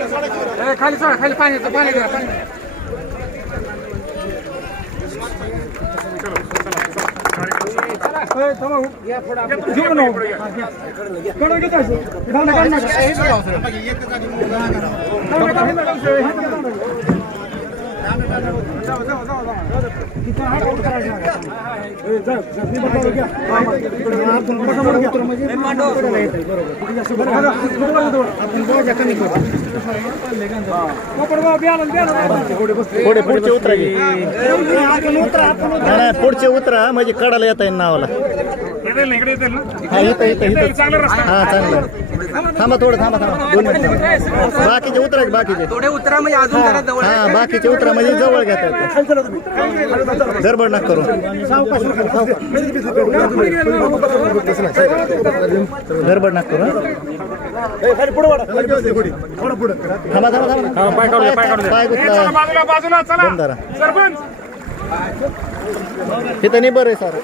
खाली सोडा, खाली पाणी घ्या पाणी. पुढचे उतरा पुढचे उतरा म्हणजे कडाला येता येईल नावाला. हा चांगलं. थांबा थोडं थांबा 2 मिनिट. बाकीचे उतरा बाकीचे थोडे उतरा म्हणजे अजून जरा जवळ. हा बाकीचे उतरा म्हणजे जवळ घेता येतं. गडबड नका करू. गडबड नका करू. थांबा पाय गुतला. इथं नाही बरं आहे सर.